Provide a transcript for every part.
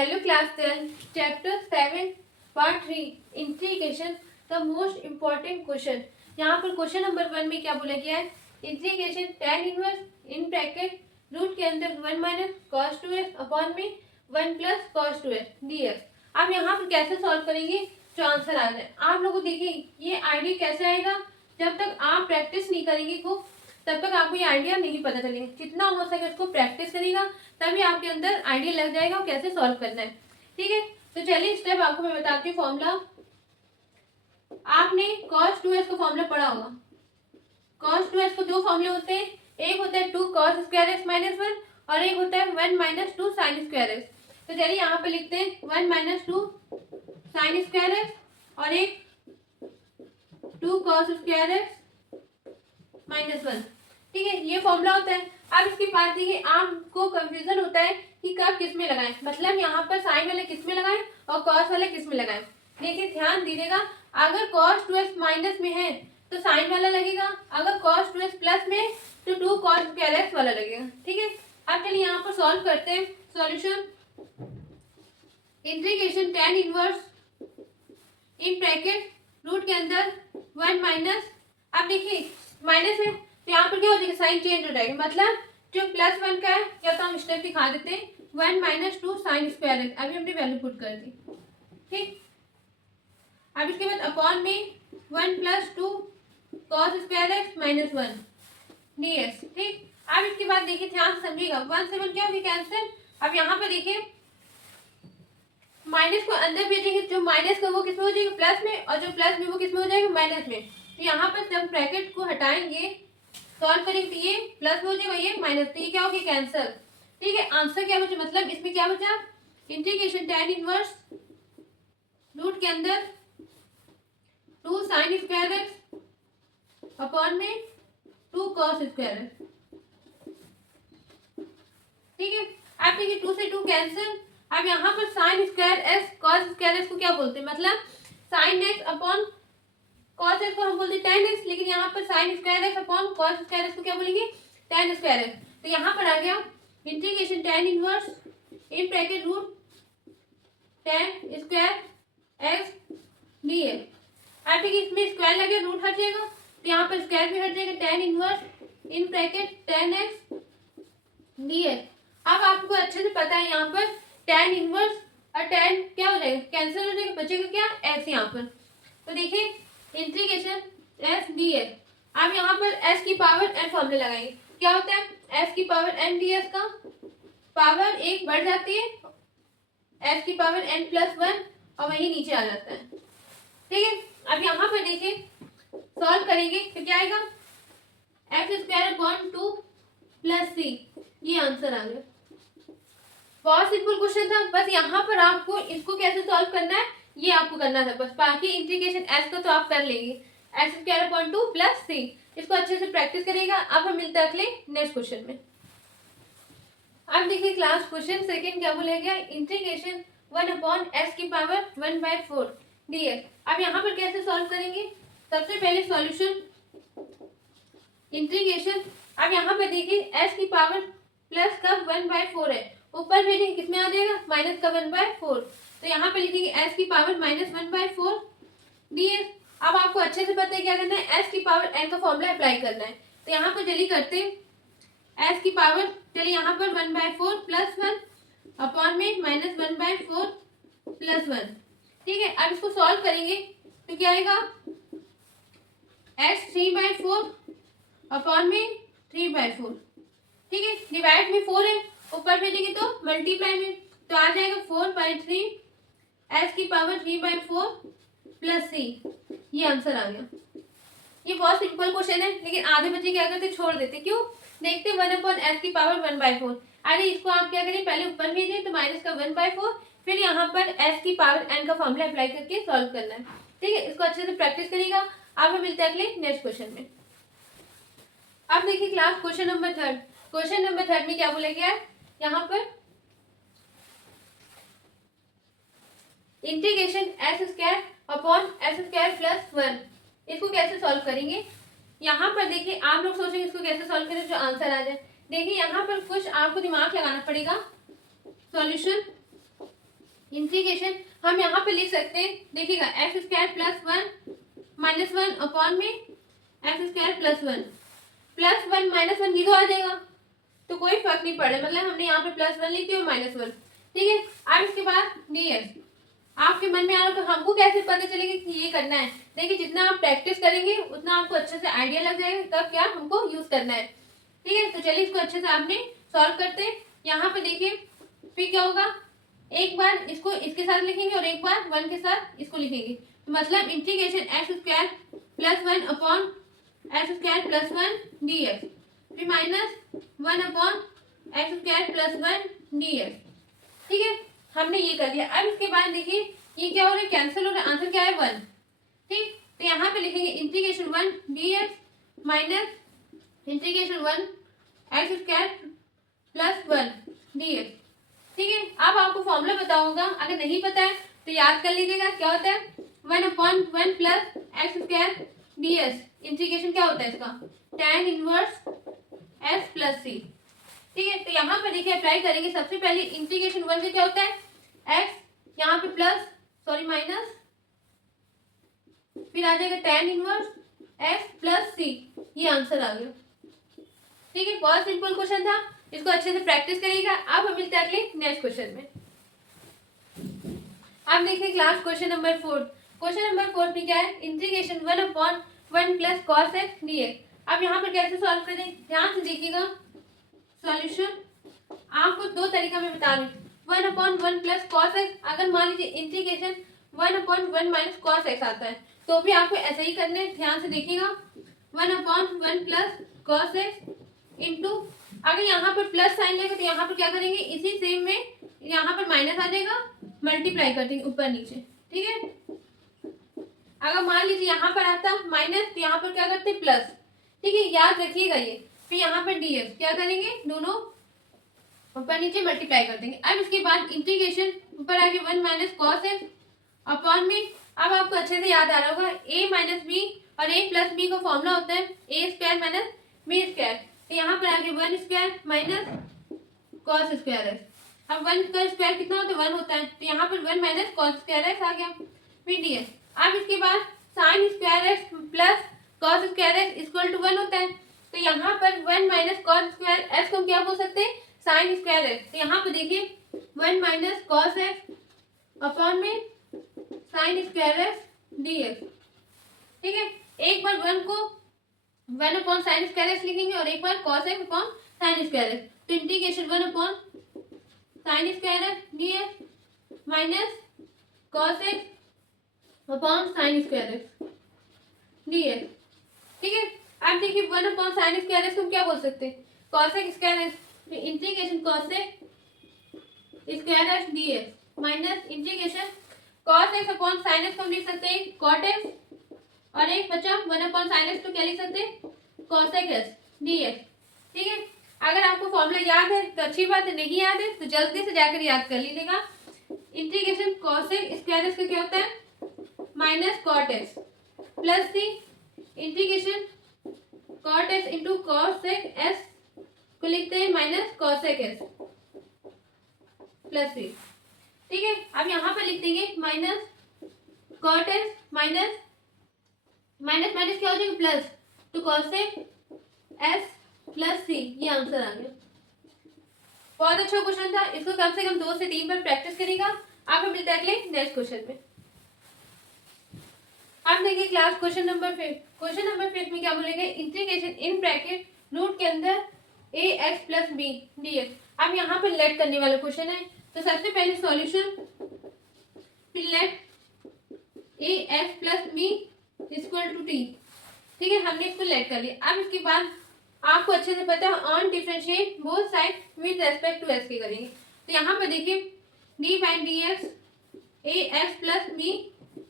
Hello class 10 chapter 7 part 3 integration the most important question. यहाँ पर question number 1 में क्या बोला गया है, integration tan inverse in bracket root के अंदर 1 माइनस कॉस 2x अपॉन में 1 प्लस कॉस 2x dx। आप यहाँ पर कैसे सॉल्व करेंगे जो आंसर आ जाए। आप लोगों को देखिए ये आइडिया कैसे आएगा, जब तक आप प्रैक्टिस नहीं करेंगे खूब तब तक आपको ये आइडिया नहीं पता चलेगा। जितना हो सके उसको प्रैक्टिस करेगा तभी आपके अंदर आइडिया लग जाएगा और कैसे सॉल्व करना है। ठीक है, तो चलिए स्टेप आपको मैं बताती हूँ। फॉर्मूला आपने cos 2x का फॉर्मूला पढ़ा होगा। cos 2x को दो फॉर्मूले होते हैं, एक होता है 2 cos स्क्वायर x माइनस 1 और एक होता है 1 माइनस 2 साइन स्क्वायर x। तो चलिए यहाँ पे लिखते हैं 1 माइनस 2 साइन स्क्वायर x और एक 2 cos स्क्वायर x माइनस 1। ठीक है, ये फॉर्मूला होता है। अब इसके बाद देखिए आपको कंफ्यूजन होता है कि कब किस में लगाएं, मतलब यहाँ पर साइन वाले किस में लगाएं और कॉस वाले किस में लगाएं। देखिए ध्यान दीजिएगा, अगर cos 2x माइनस में है तो साइन वाला लगेगा, अगर cos 2x प्लस में तो 2 cos स्क्वायर x वाला लगेगा। ठीक है, अब चलिए यहाँ पर सॉल्व करते हैं। Solution integration tan inverse in bracket root के अंदर 1 माइनस, अब देखिए माइनस है तो यहाँ पर क्या हो जाएगा, साइन चेंज हो जाएगा, मतलब जो प्लस 1 का है या तो हम स्टेप दिखा देते हैं 1 माइनस 2 साइन स्क्वायर एक्स। अभी हमने वैल्यू पुट कर दी। ठीक, अब इसके बाद अपॉन में 1 plus 2 cos square x minus 1 dx। ठीक, अब इसके बाद देखिए ध्यान से समझिएगा, 1 से 1 क्या होगी, कैंसिल। अब यहाँ पर देखिए माइनस को अंदर भेजेंगे, जो माइनस का वो किसमें हो जाएगा, प्लस में, और जो प्लस में वो किसमें हो जाएगा, माइनस में। तो यहाँ पर जब ब्रैकेट को हटाएंगे सॉल्व करेंगे तो ये प्लस में हो जाएगा, ये माइनस, तो ये क्या हो गया, कैंसिल। ठीक है, आंसर क्या बचा, मतलब इसमें क्या बचा, इंटीग्रेशन tan इनवर्स रूट के अंदर 2 साइन स्क्वायर एक्स अपॉन में 2 कॉस स्क्वायर एक्स। ठीक है, अब देखिए 2 से 2 कैंसिल। अब यहाँ पर sign square x cos square x को क्या बोलते हैं, मतलब sine x upon cos x को हम बोलते हैं tan x, लेकिन यहाँ पर sign square x upon cos square x को क्या बोलेंगे, tan स्क्वायर एक्स। तो यहाँ पर आ गया integration tan inverse in bracket root tan square x dx। अब देखिए इसमें स्क्वायर लगे रूट हट जाएगा तो यहाँ पर स्क्वायर भी हट जाएगा, tan inverse in bracket tan x dx। अब आपको अच्छे से पता है यहाँ पर tan इनवर्स और tan क्या हो जाएगा, कैंसिल हो जाएगा, बचेगा क्या, x यहाँ पर। तो देखिए इंटीग्रेशन s dx। आप यहाँ पर s की पावर n फॉर्मूले लगाएंगे, क्या होता है s की पावर n dx का पावर एक बढ़ जाती है s की पावर n प्लस 1 और वही नीचे आ जाता है। ठीक है, अब यहाँ पर देखिए सॉल्व करेंगे तो क्या आएगा, एक्स स्क्वायर अपॉन 2 प्लस सी, ये आंसर आ गया। बहुत सिंपल क्वेश्चन था, बस यहाँ पर आपको इसको कैसे सॉल्व करना है ये आपको करना था बस, बाकी इंटीग्रेशन s का तो आप कर लेंगे, एक्स स्क्वायर अपॉन 2 प्लस सी। इसको अच्छे से प्रैक्टिस करिएगा। अब हम मिलते हैं अगले नेक्स्ट क्वेश्चन में। अब देखिए क्लास क्वेश्चन सेकंड क्या बोला गया, इंटीग्रेशन 1 अपॉन एक्स की पावर 1/4 dx। अब यहाँ पर कैसे सॉल्व करेंगे, सबसे पहले सॉल्यूशन इंटीग्रेशन, अब यहाँ पर देखिए s की पावर प्लस का 1/4 है, ऊपर भेजेंगे किसमें आ जाएगा, माइनस का 1/4। तो यहाँ पे लिखेंगे s की पावर माइनस 1/4 dx। अब आपको अच्छे से पता है क्या करना है, s की पावर n का फॉर्मूला अप्लाई करना है। तो यहाँ पर जल्दी करते हैं, s की पावर चलिए यहाँ पर 1/4 प्लस 1 अपॉन में माइनस 1/4 प्लस 1। ठीक है, अब इसको सॉल्व करेंगे तो क्या आएगा, s 3/4 अपॉन में 3/4। ठीक है, डिवाइड में 4 है, ऊपर भेजेंगे तो मल्टीप्लाई में, तो आ जाएगा 4/3 s की पावर 3/4 प्लस सी, ये आंसर आ गया। ये बहुत सिंपल क्वेश्चन है, लेकिन आधे बच्चे क्या करते, छोड़ देते, क्यों, देखते 1 अपॉन एस की पावर 1/4। अरे इसको आप क्या करें, पहले ऊपर भेजिए तो माइनस का 1/4, फिर यहाँ पर एस की पावर n का फॉर्मूला अप्लाई करके सॉल्व करना है। ठीक है, इसको अच्छे से प्रैक्टिस करिएगा। अब हम मिलते हैं अगले नेक्स्ट क्वेश्चन में। अब देखिए class question number 3, question number 3 में क्या बोला गया है, यहाँ पर integration S square upon S square plus 1, इसको कैसे सॉल्व करेंगे। यहाँ पर देखिए आप लोग सोचेंगे इसको कैसे सॉल्व करें जो आंसर आ जाए। देखिए यहाँ पर कुछ आपको दिमाग लगाना पड़ेगा। सॉल्यूशन इंटीग्रेशन हम यहाँ पे लिख सकते हैं, देखिएगा x square plus one minus one upon में x square plus one minus one zero आ जाएगा, तो कोई फर्क नहीं पड़ रहा, मतलब हमने यहाँ पे प्लस वन लिख दिया और माइनस वन। ठीक है, अब इसके बाद डीएस आपके मन में आ रहा, तो हमको कैसे पता चलेगा कि ये करना है। देखिए जितना आप प्रैक्टिस करेंगे उतना आपको अच्छे से आइडिया लग जाएगा कब क्या हमको यूज करना है। ठीक है, तो चलिए इसको अच्छे से आपने सॉल्व करते हैं। यहाँ पे देखिए फिर क्या होगा, एक बार इसको इसके साथ लिखेंगे और एक बार वन के साथ इसको लिखेंगे, तो मतलब integration x square plus one upon x square plus one d x, फिर minus one upon x square plus one d x. ठीक है, हमने ये कर लिया। अब इसके बाद देखिए ये क्या हो रहा है, कैंसिल हो रहा है, आंसर क्या है वन। ठीक, तो यहाँ पे लिखेंगे integration one d x minus integration one x square plus one d x. ठीक है, अब आपको फॉर्मूला बताऊंगा, अगर नहीं पता है तो याद कर लीजिएगा। क्या होता है, one upon one plus x square D S, integration क्या होता है इसका, tan inverse S plus c. ठीक है, तो यहाँ पे देखिए अप्लाई करेंगे। सबसे पहले इंटीग्रेशन वन का क्या होता है, एक्स यहाँ पे प्लस सॉरी माइनस, फिर आ जाएगा tan इनवर्स एस प्लस सी, ये आंसर आ गया। ठीक है, बहुत सिंपल क्वेश्चन था, इसको अच्छे से प्रैक्टिस करिएगा। अब हम मिलते हैं अगले नेक्स्ट क्वेश्चन में। अब देखिए class question number 4। Question number 4 में क्या है, integration one upon one plus cos x d x. अब यहाँ पर कैसे सॉल्व करें, ध्यान से देखिएगा। सॉल्यूशन आपको दो तरीका में बता रही हूँ, one upon one plus cos x. अगर मान लीजिए integration one upon one minus cos x आता है तो भी आपको ऐसे ही करना है। ध्यान से देखिएगा, one upon one plus cos x into, अगर यहाँ पर प्लस साइन लेगा तो यहाँ पर क्या करेंगे, इसी सेम में यहाँ पर माइनस आ जाएगा, मल्टीप्लाई कर देंगे ऊपर नीचे। ठीक है, अगर मान लीजिए यहाँ पर आता माइनस तो यहाँ पर क्या करते प्लस। ठीक है, याद रखिएगा ये। फिर यहाँ पर डीएक्स क्या करेंगे, दोनों ऊपर नीचे मल्टीप्लाई कर देंगे। अब इसके बाद इंटीग्रेशन ऊपर आके one minus cos x upon में, अब आपको अच्छे से याद आ रहा होगा ए माइनस बी और ए प्लस बी का फॉर्मूला होता है A square minus B square. तो यहाँ पर आगे one square minus cos square x. अब वन का स्क्वायर कितना होता है, वन होता है, तो यहाँ पर one minus cos square x आ गया, फिर डी एक्स। अब इसके बाद sine square x plus cos square x equal to one होता है, तो यहाँ पर one minus cos square x को हम क्या बोल सकते हैं, साइन स्क्वायर एक्स। तो यहाँ पर देखिए one minus cos x upon में sine square x d x. ठीक है, एक बार वन को one upon sine square x लिखेंगे और एक बार cos x upon sine square x, तो integration one upon sine square x d x minus cos x upon sine square x d x. ठीक है, अब देखिए one upon sine square x को हम क्या बोल सकते हैं, cos x square x, integration cos x square x d x minus integration cos x upon sine x को हम लिख सकते हैं कॉट एक्स, और एक बचा वन अपॉन साइन एक्स तो क्या लिख सकते हैं, कॉसेक एक्स डी एक्स। ठीक है, अगर आपको फॉर्मूला याद है तो अच्छी बात है, नहीं याद है तो जल्दी से जाकर याद कर लीजिएगा। इंटीग्रेशन कॉसेक स्क्वायर एक्स का क्या होता है, minus cot x plus c integration cot x into cosec x को लिखते हैं minus cosec x plus c. ठीक है, अब यहाँ पर लिख देंगे minus cot x minus minus minus क्या हो जाएगा प्लस, तो कॉसेक एस प्लस सी, ये आंसर आ गया। बहुत अच्छा क्वेश्चन था, इसको कम से कम 2 से 3 बार प्रैक्टिस करेगा। आप हम मिलते हैं अगले नेक्स्ट क्वेश्चन में। अब देखिए class question number 5। Question number 5 में क्या बोलेंगे, इंटीग्रेशन इन ब्रैकेट रूट के अंदर a x plus b d x. अब यहाँ पर लेट करने वाला क्वेश्चन है, तो सबसे पहले सॉल्यूशन, फिर let a x plus b equal to t. ठीक है, हमने इसको लेट कर लिया। अब इसके बाद आपको अच्छे से पता है on differentiate both side with respect to s के करेंगे। तो यहाँ पर देखिए d by d x a x plus b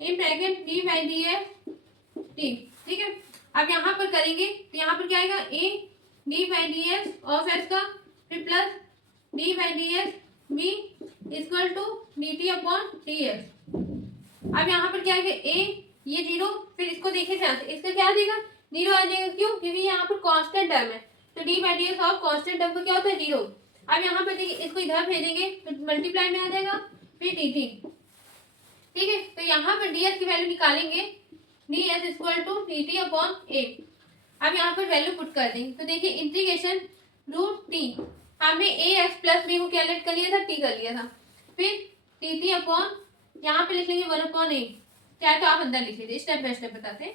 in bracket d by d x t. ठीक है, अब यहाँ पर करेंगे तो यहाँ पर क्या आएगा, a d by d x of x का, फिर plus d by d x b equal to d t upon d x. अब यहाँ पर क्या आएगा, ए ये जीरो, फिर इसको देखिए ध्यान से, इसका क्या देगा, जीरो आ जाएगा। क्यों, क्योंकि यहाँ पर कांस्टेंट टर्म है, तो D by d x of constant term का क्या होता है, जीरो। अब यहाँ पर देखिए इसको इधर भेजेंगे तो मल्टीप्लाई में आ जाएगा, फिर dt। ठीक है, तो यहाँ पर ds की वैल्यू निकालेंगे, ds equal to dt upon a। अब यहाँ पर वैल्यू पुट कर देंगे, तो देखिए इंटीग्रेशन रूट टी, हमने ए एक्स प्लस बी को क्या लेट कर लिया था, टी कर लिया था। फिर टी टी अपॉन, यहाँ पे लिख लेंगे 1 अपॉन ए, चाहे तो आप अंदर लिख लीजिए, स्टेप बाय स्टेप बताते हैं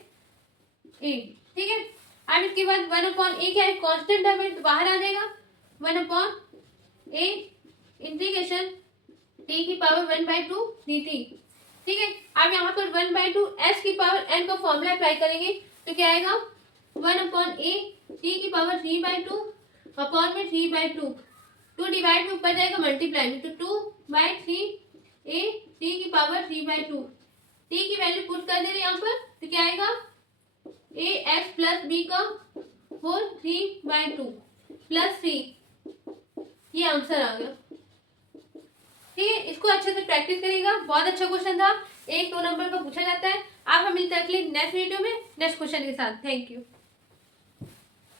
ए। ठीक है, अब इसके बाद 1 अपॉन ए क्या है, कांस्टेंट टर्म है तो बाहर आ जाएगा, 1 अपॉन ए इंटीग्रेशन टी की पावर 1/2 dt। ठीक है, अब यहाँ पर 1/2 s की पावर n का फॉर्मूला अप्लाई करेंगे, तो क्या आएगा 1 अपॉन ए टी की पावर 3/2 अपॉन में 3/2, 2 डिवाइड में ऊपर जाएगा मल्टीप्लाई में, तो 2/3 ए टी की पावर 3/2। टी की वैल्यू पुट कर दे रहे यहाँ पर, तो क्या आएगा ए एक्स प्लस बी का होल 3/2 प्लस 3, ये आंसर आ गया। ठीक है, इसको अच्छे से प्रैक्टिस करिएगा, बहुत अच्छा क्वेश्चन था, 1-2 नंबर का पूछा जाता है। आप हम मिलते हैं अगले नेक्स्ट वीडियो में नेक्स्ट क्वेश्चन के साथ। Thank you.